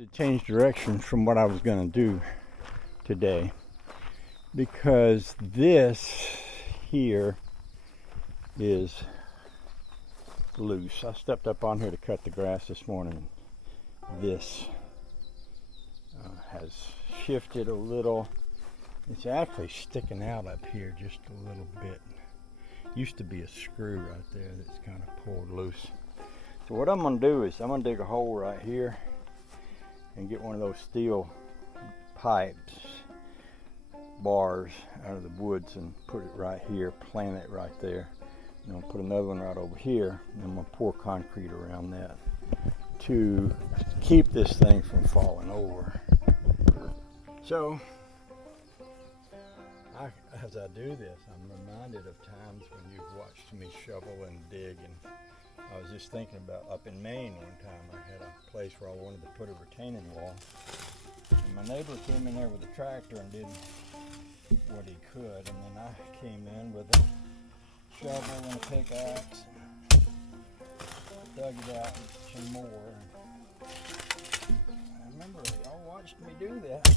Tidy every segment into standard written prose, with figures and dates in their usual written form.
To change direction from what I was going to do today, because this here is loose. I stepped up on here to cut the grass this morning. This has shifted a little. It's actually sticking out up here just a little bit. Used to be a screw right there that's kind of pulled loose. So what I'm going to do is I'm going to dig a hole right here and get one of those steel pipes, bars out of the woods, and put it right here, plant it right there. And I'll put another one right over here, and I'm going to pour concrete around that to keep this thing from falling over. So, as I do this, I'm reminded of times when you've watched me shovel and dig, and I was just thinking about up in Maine one time. I had a place where I wanted to put a retaining wall, and my neighbor came in there with a tractor and did what he could, and then I came in with a shovel and a pickaxe and dug it out some more. I remember y'all watched me do that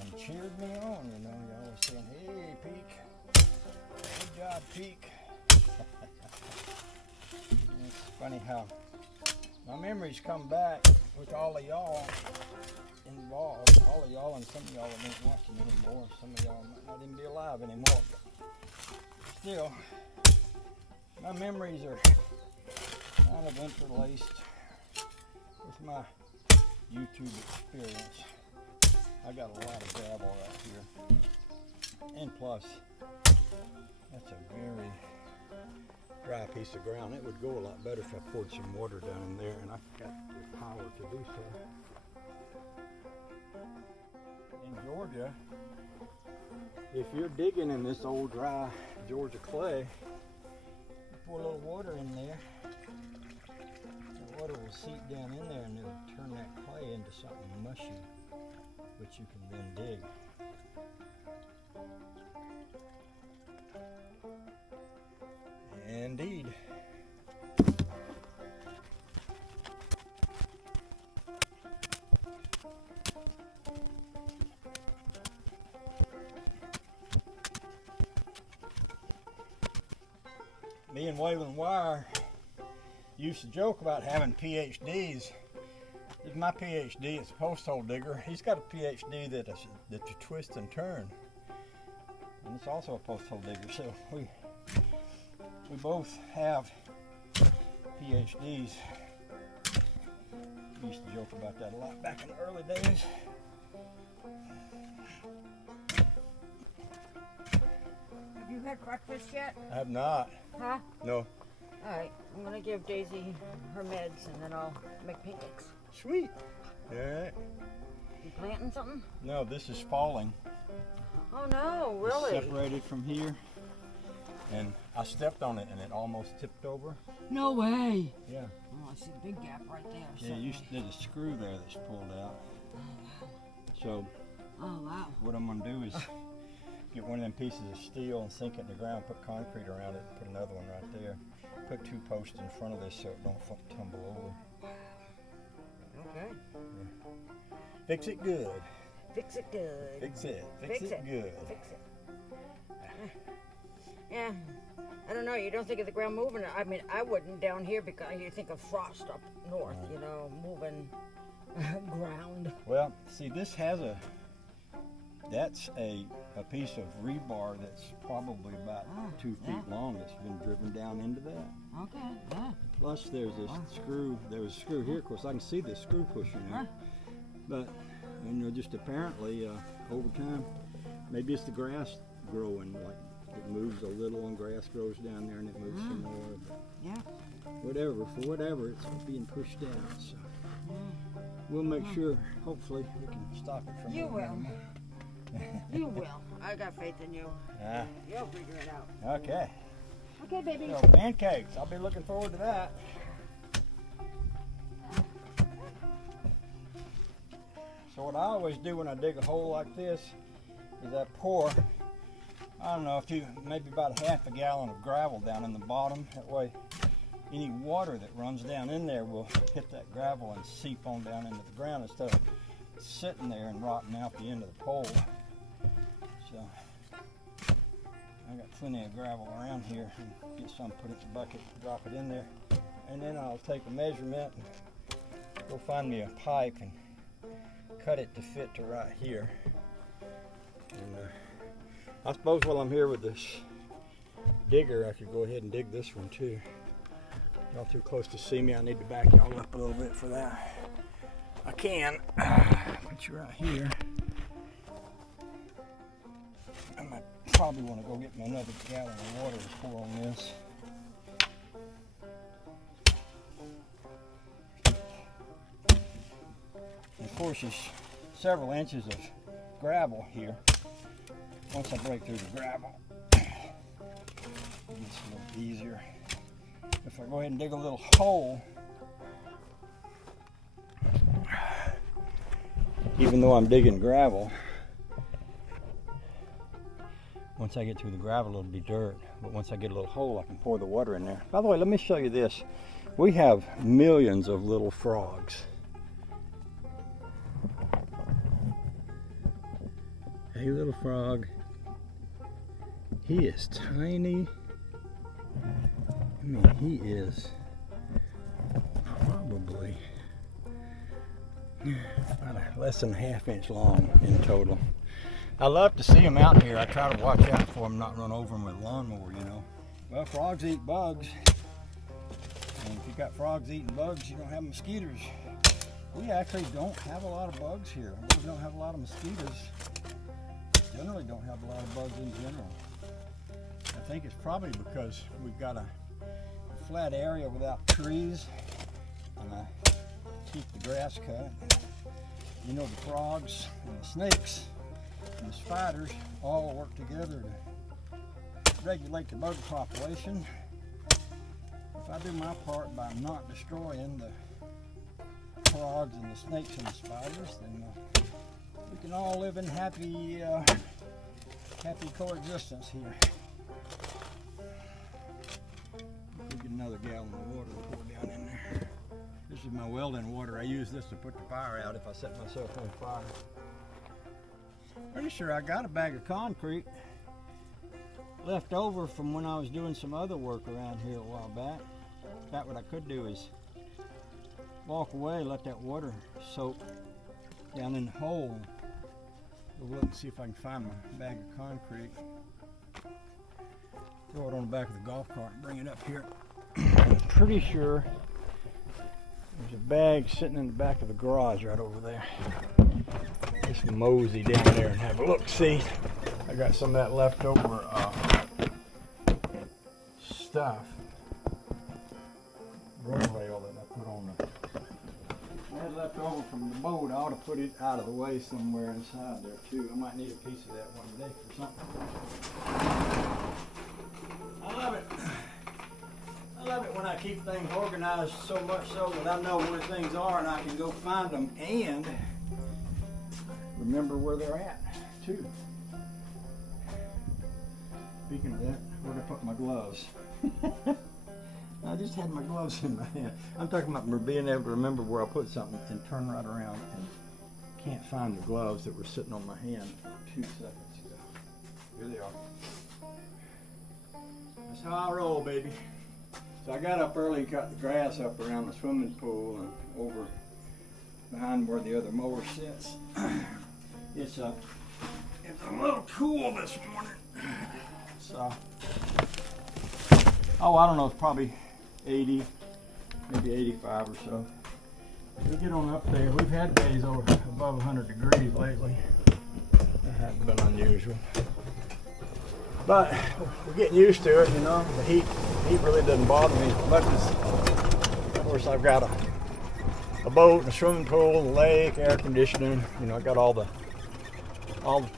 and cheered me on, you know. Y'all was saying, "Hey, Peak, good job, Peak." It's funny how my memories come back with all of y'all involved. All of y'all, and some of y'all that ain't watching anymore. Some of y'all might not even be alive anymore. But still, my memories are kind of interlaced with my YouTube experience. I got a lot of gravel out here. And plus, that's a very dry piece of ground. It would go a lot better if I poured some water down in there, and I've got the power to do so. In Georgia, if you're digging in this old dry Georgia clay, you pour a little water in there, the water will seep down in there and it'll turn that clay into something mushy, which you can then dig. Indeed. Me and Waylon Wire used to joke about having PhDs. This is my PhD. It's a post hole digger. He's got a PhD that you twist and turn, and it's also a post hole digger. So we both have PhDs. We used to joke about that a lot back in the early days. Have you had breakfast yet? I have not. Huh? No. Alright, I'm gonna give Daisy her meds and then I'll make pancakes. Sweet. All right. You planting something? No, this is falling. Oh no, really? It's separated from here, and I stepped on it and it almost tipped over. No way. Yeah. Oh, I see a big gap right there. Yeah, there's a screw there that's pulled out. Oh wow. So. Oh wow. What I'm gonna do is get one of them pieces of steel and sink it in the ground, put concrete around it, put another one right there. Put 2 posts in front of this so it don't tumble over. Okay. Yeah. Fix it good. Fix it good. Fix it. Fix it good. Fix it. Yeah. I don't know. You don't think of the ground moving. I mean, I wouldn't down here because you think of frost up north, you know, moving ground. Well, see, this has that's a piece of rebar that's probably about 2 feet long that's been driven down into that. Okay, yeah. Plus there's this screw, there's a screw here, of course I can see the screw pushing it. But, just apparently over time, maybe it's the grass growing, like it moves a little and grass grows down there and it moves some more. But yeah. For whatever, it's being pushed out. So we'll make sure, hopefully, we can stop it from You will. moving. You will. I got faith in you. You'll figure it out. Okay. Okay, baby. So pancakes. I'll be looking forward to that. So what I always do when I dig a hole like this is I pour, I don't know, maybe about 1/2 gallon of gravel down in the bottom. That way any water that runs down in there will hit that gravel and seep on down into the ground instead of sitting there and rotting out the end of the pole. So I got plenty of gravel around here, and get some, put it in the bucket, drop it in there, and then I'll take a measurement and go find me a pipe and cut it to fit to right here. And I suppose while I'm here with this digger, I could go ahead and dig this one too. Y'all too close to see me. I need to back y'all up a little bit for that. I can put you right here. I might probably want to go get me another gallon of water to pour on this. And of course, there's several inches of gravel here. Once I break through the gravel, it gets a little easier. If I go ahead and dig a little hole, even though I'm digging gravel, once I get through the gravel, it'll be dirt. But once I get a little hole, I can pour the water in there. By the way, let me show you this. We have millions of little frogs. Hey, little frog. He is tiny. I mean, he is probably about less than a half-inch long in total. I love to see them out here. I try to watch out for them, not run over them with a lawnmower, you know. Well, frogs eat bugs. And if you got frogs eating bugs, you don't have mosquitoes. We actually don't have a lot of bugs here. We don't have a lot of mosquitoes. Generally don't have a lot of bugs in general. I think it's probably because we've got a flat area without trees, and I keep the grass cut. You know, the frogs and the snakes and the spiders all work together to regulate the bug population. If I do my part by not destroying the frogs and the snakes and the spiders, then we can all live in happy coexistence here. Get another gallon of water to pour down in there. This is my welding water. I use this to put the fire out if I set myself on fire. Pretty sure I got a bag of concrete left over from when I was doing some other work around here a while back. In fact, what I could do is walk away, let that water soak down in the hole. Go look and see if I can find my bag of concrete. Throw it on the back of the golf cart and bring it up here. I'm pretty sure there's a bag sitting in the back of the garage right over there. Just mosey down there and have a look. See, I got some of that leftover stuff. Road rail that I put on the. I had left over from the boat. I ought to put it out of the way somewhere inside there too. I might need a piece of that one day for something. I love it. I love it when I keep things organized so much so that I know where things are and I can go find them and remember where they're at too. Speaking of that, where'd I put my gloves? I just had my gloves in my hand. I'm talking about being able to remember where I put something and turn right around and can't find the gloves that were sitting on my hand 2 seconds ago. Here they are. That's how I roll, baby. So I got up early and cut the grass up around the swimming pool and over behind where the other mower sits. It's a little cool this morning. So, I don't know, it's probably 80, maybe 85 or so. We get on up there. We've had days above 100 degrees lately. That hasn't been unusual. But we're getting used to it, you know. The heat really doesn't bother me as much as, of course, I've got a boat, and a swimming pool, a lake, air conditioning. You know, I got all the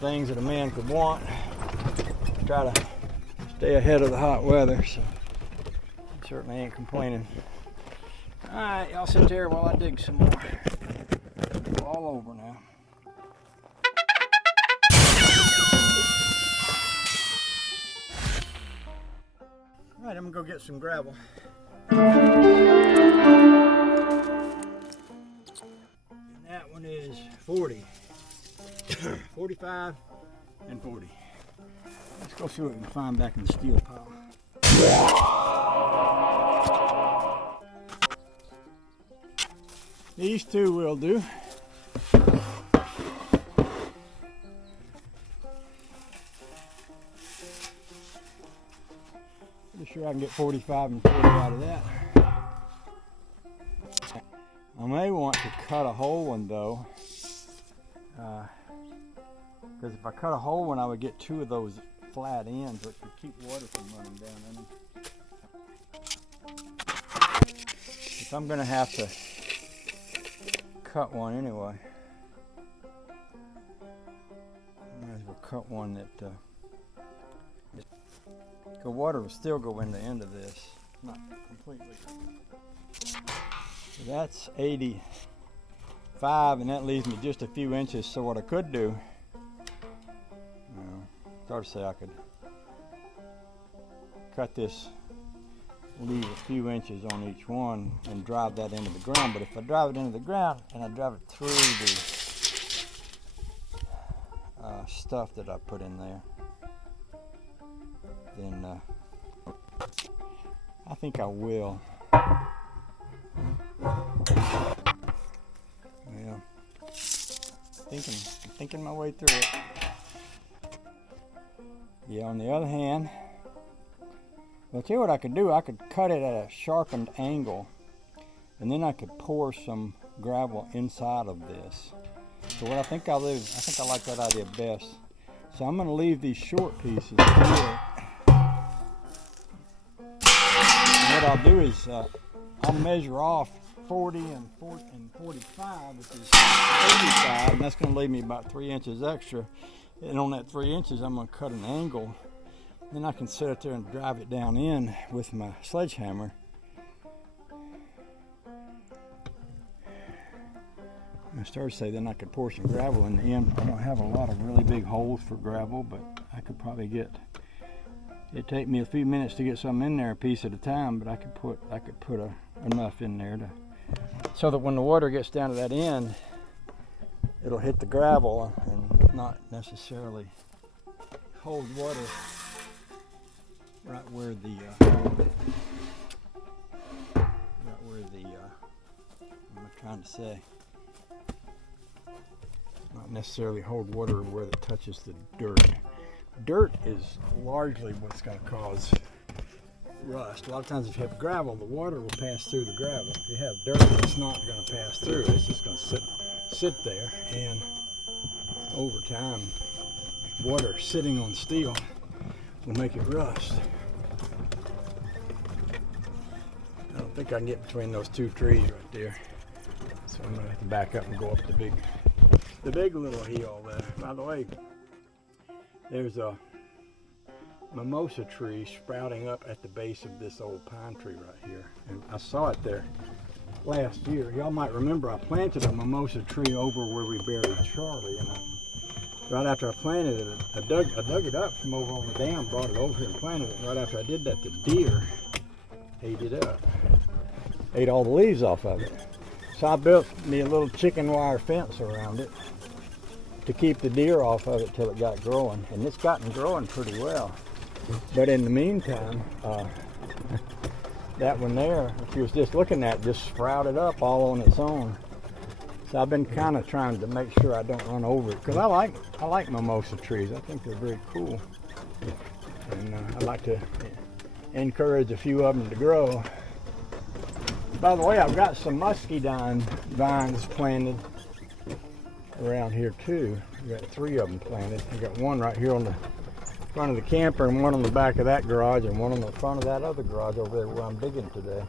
things that a man could want. Try to stay ahead of the hot weather, so I certainly ain't complaining. All right, y'all sit there while I dig some more. Go all over now. All right, I'm gonna go get some gravel. And that one is 40. 45 and 40. Let's go see what we can find back in the steel pile. These two will do. Pretty sure I can get 45 and 40 out of that. I may want to cut a whole one though, because if I cut a whole one I would get two of those flat ends which would keep water from running down in them. If I'm going to have to cut one anyway, I might as well cut one that the water will still go in the end of this, not completely. So that's 85, and that leaves me just a few inches. So what I could do, it's hard to say, I could cut this, leave a few inches on each one, and drive that into the ground. But if I drive it into the ground and I drive it through the stuff that I put in there, then I think I will. Yeah, thinking my way through it. Yeah, on the other hand, well, tell you what I could do. I could cut it at a sharpened angle, and then I could pour some gravel inside of this. So what I think I'll do, I think I like that idea best. So I'm going to leave these short pieces here. And what I'll do is I'll measure off 40 and 45, which is 85, and that's going to leave me about 3 inches extra. And on that 3 inches, I'm going to cut an angle. Then I can sit up there and drive it down in with my sledgehammer. I started to say then I could pour some gravel in the end. I don't have a lot of really big holes for gravel, but I could probably get, it'd take me a few minutes to get some in there a piece at a time, but I could put enough in there to, so that when the water gets down to that end, it'll hit the gravel and not necessarily hold water right where the what am I trying to say? Not necessarily hold water where it touches the dirt. Dirt is largely what's going to cause rust. A lot of times if you have gravel, the water will pass through the gravel. If you have dirt, it's not going to pass through. It's just going to sit there, and over time, water sitting on steel will make it rust. I don't think I can get between those two trees right there, so I'm going to have to back up and go up the big little hill there. By the way, there's a mimosa tree sprouting up at the base of this old pine tree right here, and I saw it there last year. Y'all might remember I planted a mimosa tree over where we buried Charlie, and right after I planted it, I dug it up from over on the dam, brought it over here and planted it. And right after I did that, the deer ate it up, ate all the leaves off of it. So I built me a little chicken wire fence around it to keep the deer off of it till it got growing, and it's gotten growing pretty well. But in the meantime, that one there, if you was just looking at it, just sprouted up all on its own. So I've been kind of trying to make sure I don't run over it, because I like mimosa trees. I think they're very cool, and I like to encourage a few of them to grow. By the way, I've got some muscadine vines planted around here too. I've got 3 of them planted. I've got one right here on the front of the camper, and one on the back of that garage, and one on the front of that other garage over there where I'm digging today.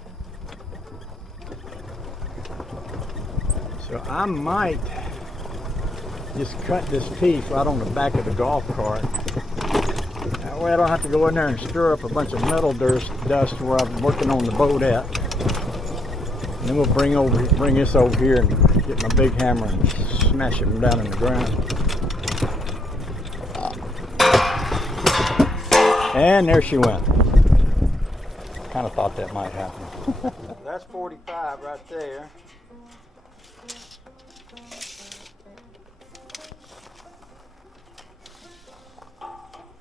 So I might just cut this piece right on the back of the golf cart. That way I don't have to go in there and stir up a bunch of metal dust where I'm working on the boat at. And then we'll bring this over here and get my big hammer and smash them down in the ground. And there she went. Kind of thought that might happen. That's 45 right there.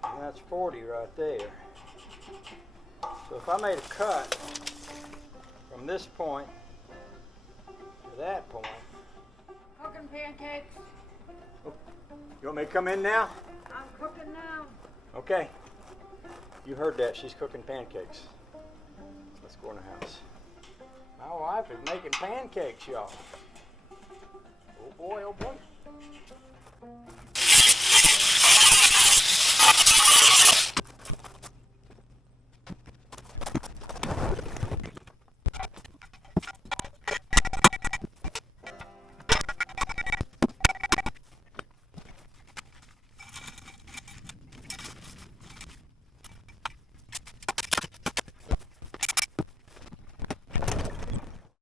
And that's 40 right there. So if I made a cut from this point to that point. Cooking pancakes. You want me to come in now? I'm cooking now. Okay. You heard that. She's cooking pancakes. Let's go in the house. My wife is making pancakes, y'all. Oh boy, oh boy.